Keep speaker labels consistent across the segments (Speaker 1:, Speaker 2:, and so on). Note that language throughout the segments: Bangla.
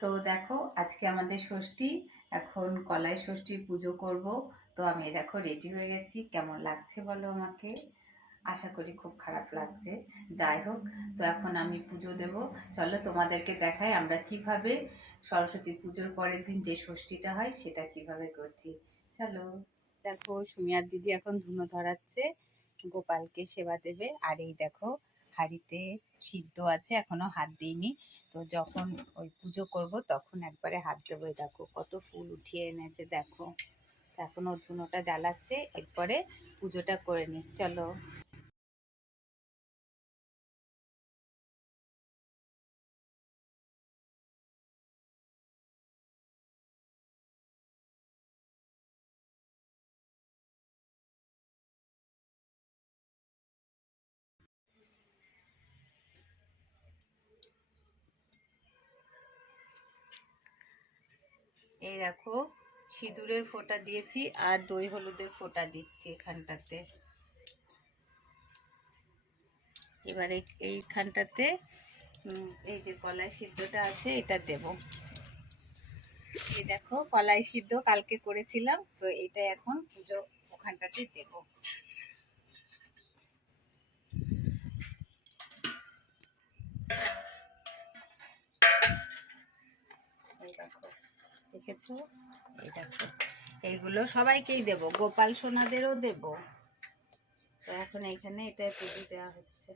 Speaker 1: তো দেখো, আজকে আমাদের ষষ্ঠী, এখন কলাই ষষ্ঠীর পুজো করব। তো আমি দেখো রেডি হয়ে গেছি। কেমন লাগছে বলো আমাকে? আশা করি খুব খারাপ লাগছে। যাই হোক, তো এখন আমি পুজো দেব। চলো তোমাদেরকে দেখাই আমরা কীভাবে সরস্বতী পুজোর পরের দিন যে ষষ্ঠীটা হয়, সেটা কীভাবে করছি। চলো। দেখো সুমিয়ার দিদি এখন ধুনো ধরাচ্ছে। গোপালকে সেবা দেবে। আর এই দেখো, হাঁড়িতে সিদ্ধ আছে, এখনও হাত দিইনি। তো যখন ওই পুজো করব, তখন একবারে হাত দেবো। দেখো, কত ফুল উঠিয়ে এনেছে, দেখো। এখন ও ধুনোটা জ্বালাচ্ছে, এরপরে পুজোটা করে নি চলো। এই দেখো, সিঁদুরের ফোঁটা দিয়েছি আর দই হলুদের ফোঁটা দিচ্ছি এখানটাতে। এবারে এইখানটাতে এই যে কলাই সিদ্ধটা আছে, এটা দেব। এই দেখো, কলাই সিদ্ধ কালকে করেছিলাম, তো এটা এখন পুজো ওখানটাতে দেব। এই দেখেছ? এই দেখো, এইগুলো সবাইকেই দেব, গোপাল সোনাদেরও দেব। তো এখন এখানে এটা পুজো দেওয়া হচ্ছে।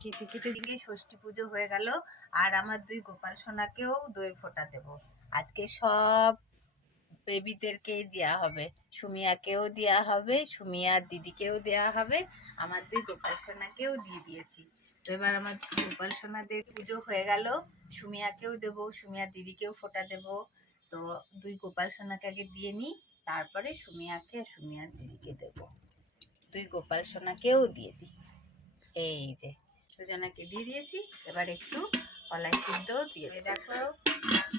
Speaker 1: কেটে কেটে দিকে ষষ্ঠী পুজো হয়ে গেল। আর আমার দুই গোপাল সোনাকেও দইয়ের ফোঁটা দেব। আজকে সব বেবিদেরকেই দেওয়া হবে। সুমিয়াকেও দেওয়া হবে সুমিয়ার দিদিকেও দেওয়া হবে। আমার দুই গোপাল সোনাকেও দিয়ে দিয়েছি। তো এবার আমার গোপাল সোনাদের পুজো হয়ে গেল। সুমিয়াকেও দেব সুমিয়ার দিদিকেও ফোঁটা দেব। তো দুই গোপাল সোনাকে আগে দিয়ে নিই, তারপরে সুমিয়াকে সুমিয়ার দিদিকে দেব। দুই গোপাল সোনাকেও দিয়ে দিই। এই যে দুজনাকে দিয়ে দিয়েছি। এবার একটু কলাই সিদ্ধ দিয়ে দেখো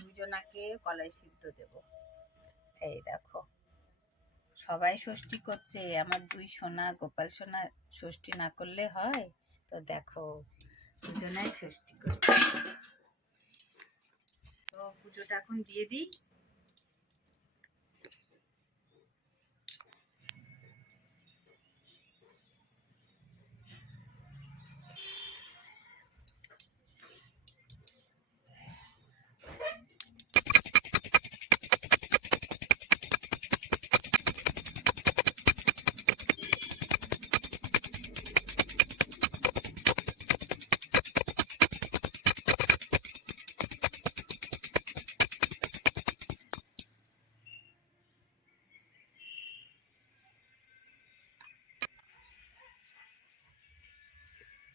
Speaker 1: দুজনাকে কলাই সিদ্ধ দেব। এই দেখো সবাই ষষ্ঠী করছে। আমার দুই সোনা গোপাল সোনা ষষ্ঠী না করলে হয়? তো দেখো দুজনাই ষষ্ঠী করছে। তো পুজোটা এখন দিয়ে দিই।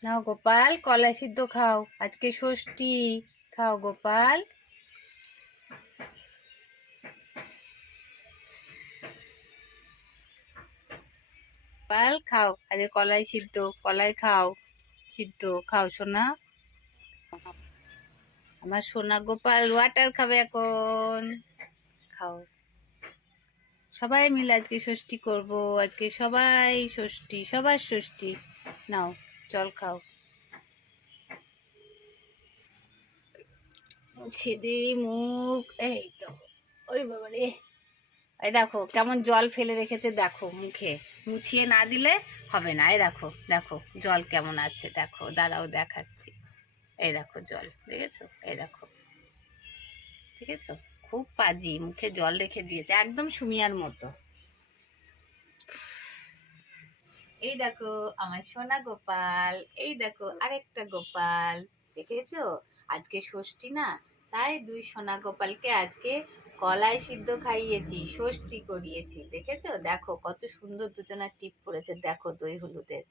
Speaker 1: নাও গোপাল, কলাই সিদ্ধ খাও। আজকে ষষ্ঠী। খাও গোপাল। গোপাল, খাও। আজকে কলাই সিদ্ধ। কলাই খাও। সিদ্ধ। খাও সোনা। আমার সোনা গোপাল ওয়াটার খাবে এখন। খাও। সবাই মিলে আজকে ষষ্ঠী করব। আজকে সবাই ষষ্ঠী, সবার ষষ্ঠী। নাও। জল খাও। মুছে দি মুখ। এই তো। ওরে বাবা রে। এই দেখো, কেমন জল ফেলে রেখেছে, দেখো মুখে। মুছিয়ে না দিলে হবে না। এই দেখো দেখো জল কেমন আছে, দেখো, দাঁড়াও দেখাচ্ছি। এই দেখো জল, দেখেছ? এই দেখো। দেখেছ? খুব পাজি, মুখে জল রেখে দিয়েছে, একদম সুমিয়ার মতো। এই দেখো, আমার সোনা গোপাল, এই দেখো, আরেকটা গোপাল, দেখেছ? আজকে ষষ্ঠী না? তাই দুই সোনা গোপালকে আজকে কলায় সিদ্ধ খাইয়েছি, ষষ্ঠী করিয়েছি, দেখেছ? দেখো, কত সুন্দর দুজনের টিপ পড়েছে, দেখো দই হলুদের।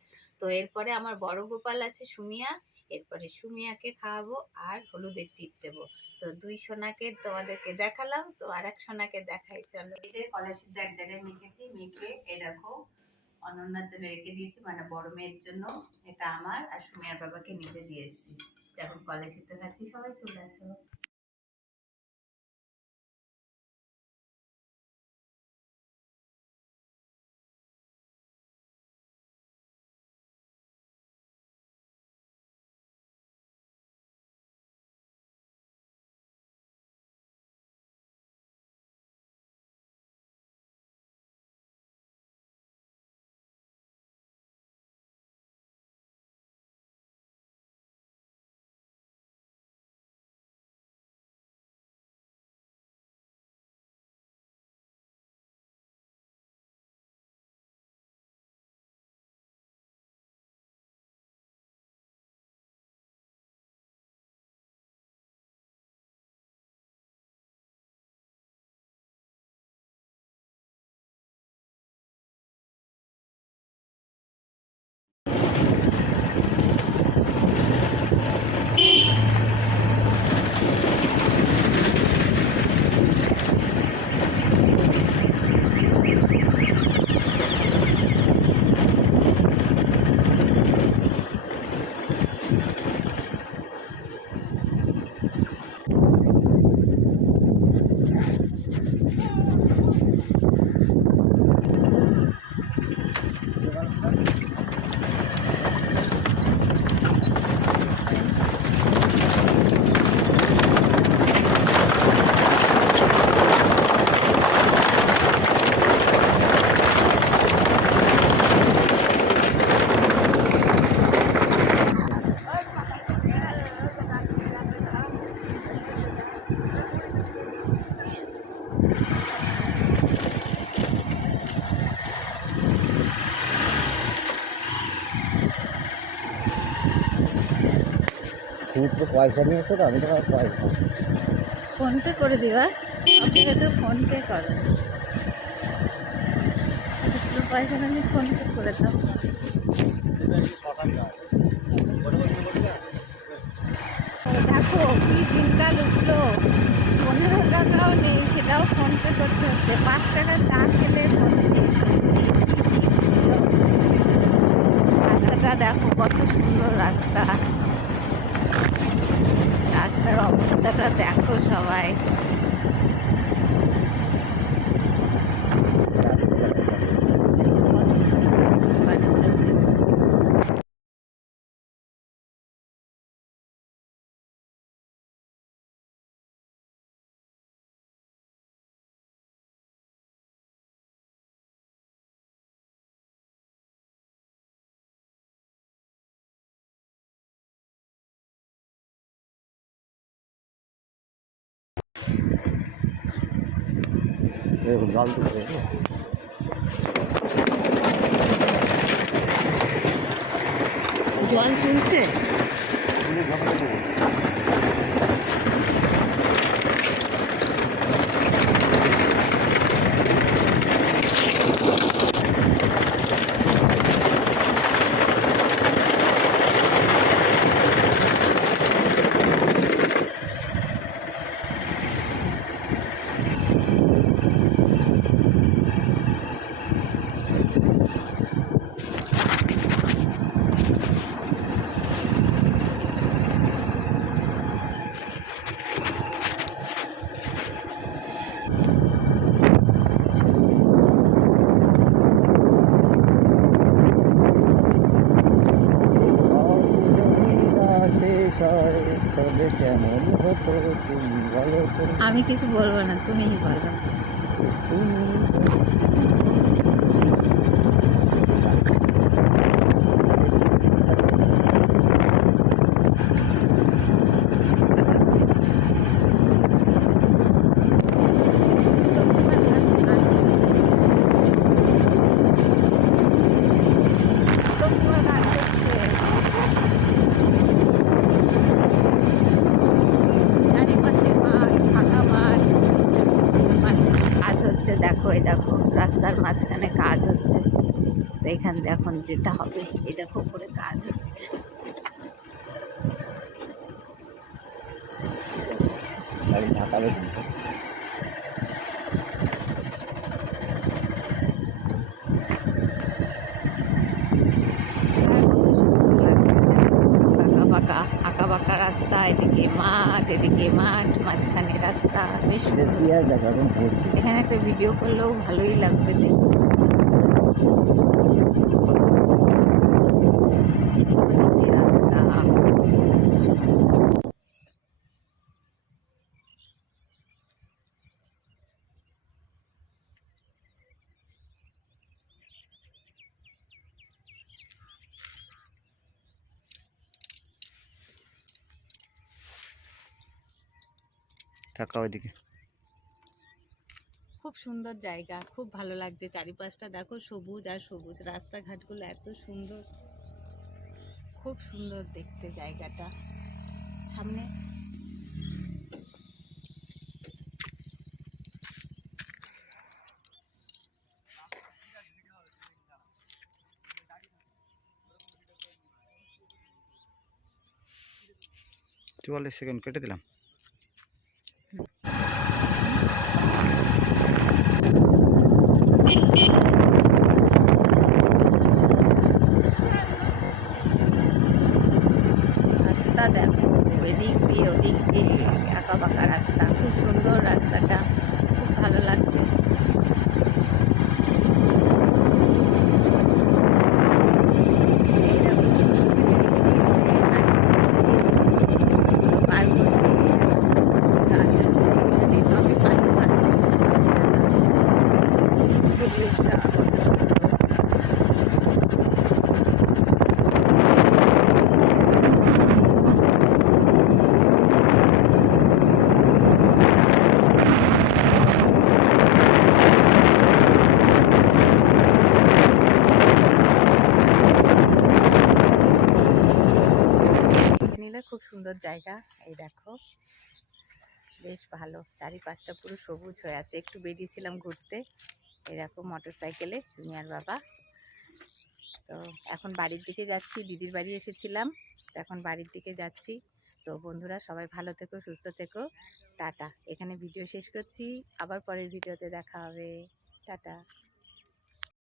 Speaker 1: তো এরপরে আমার বড় গোপাল আছে সুমিয়া, এরপরে সুমিয়াকে খাওয়াবো আর হলুদের টিপ দেবো। তো দুই সোনাকে তোমাদেরকে দেখালাম, তো আর এক সোনাকে দেখাই, চলো। এই যে কলা সিদ্ধ এক জায়গায় মেখেছি, মেখে দেখো অনন্যার জন্য রেখে দিয়েছি মানে বড় মেয়ের জন্য এটা আমার আর সুমিয়ার বাবাকে নিজে দিয়েছি। এখন কলেজে সিদ্ধ খাচ্ছি সবাই চলে আসো।
Speaker 2: পয়সা নিয়েছো তো আমি তোমার পয়সা
Speaker 1: ফোন পে করে দিবা। আপনাকে তো ফোন পে করো খুচরো পয়সা না ফোন পে করে দাও। দেখো, কি দিনকাল উঠল। পনেরো টাকাও নেই, সেটাও ফোন পে করতে হচ্ছে। পাঁচ টাকা চা খেলে রাস্তাটা দেখো, কত সুন্দর রাস্তা। রাস্তার অবস্থাটা দেখো সবাই।
Speaker 2: দেখুন জল তুলছে
Speaker 1: জল তুলছে
Speaker 2: শেষ হয় তবে কেমন হতো তুমি বলো তো
Speaker 1: আমি কিছু বলব না তুমিই বলো
Speaker 2: দেখো এই দেখো, রাস্তার মাঝখানে কাজ হচ্ছে।
Speaker 1: তো এখান দিয়ে এখন যেতে হবে। এই দেখো, উপরে কাজ হচ্ছে। ঢাকা রাস্তা এদিকে মাঠ এদিকে মাঠ মাঝখানে রাস্তা বেশ
Speaker 2: এখন
Speaker 1: এখানে একটা ভিডিও করলেও ভালোই লাগবে দেখতে ওদিকে রাস্তা
Speaker 2: টাকা ওইদিকে।
Speaker 1: খুব সুন্দর জায়গা খুব ভালো লাগছে চারিপাশটা। দেখো সবুজ আর সবুজ রাস্তাঘাটগুলো এত সুন্দর। খুব সুন্দর দেখতে জায়গাটা। সামনে।
Speaker 2: চুয়াল্লিশ সেকেন্ড কেটে দিলাম।
Speaker 1: রাস্তা দেখো এদিক দিয়ে, ওদিক দিয়ে আঁকা বাঁকা রাস্তা। খুব সুন্দর রাস্তাটা, খুব ভালো লাগছে। দেখো পার করতে গাছ এখানে টবে পানি গাছ পরিবেশটা কত সুন্দর নিলে খুব সুন্দর জায়গা, এই দেখো। বেশ ভালো, চারিপাশটা পুরো সবুজ হয়ে আছে। একটু বেরিয়েছিলাম ঘুরতে। দেখো মোটর সাইকেলে সুমিয়ার বাবা। তো এখন বাড়ির দিকে যাচ্ছি, দিদির বাড়ি এসেছিলাম। তো এখন বাড়ির দিকে যাচ্ছি। তো বন্ধুরা, সবাই ভালো থেকো, সুস্থ থেকো। টাটা। এখানে ভিডিও শেষ করছি। আবার পরের ভিডিওতে দেখা হবে। টাটা।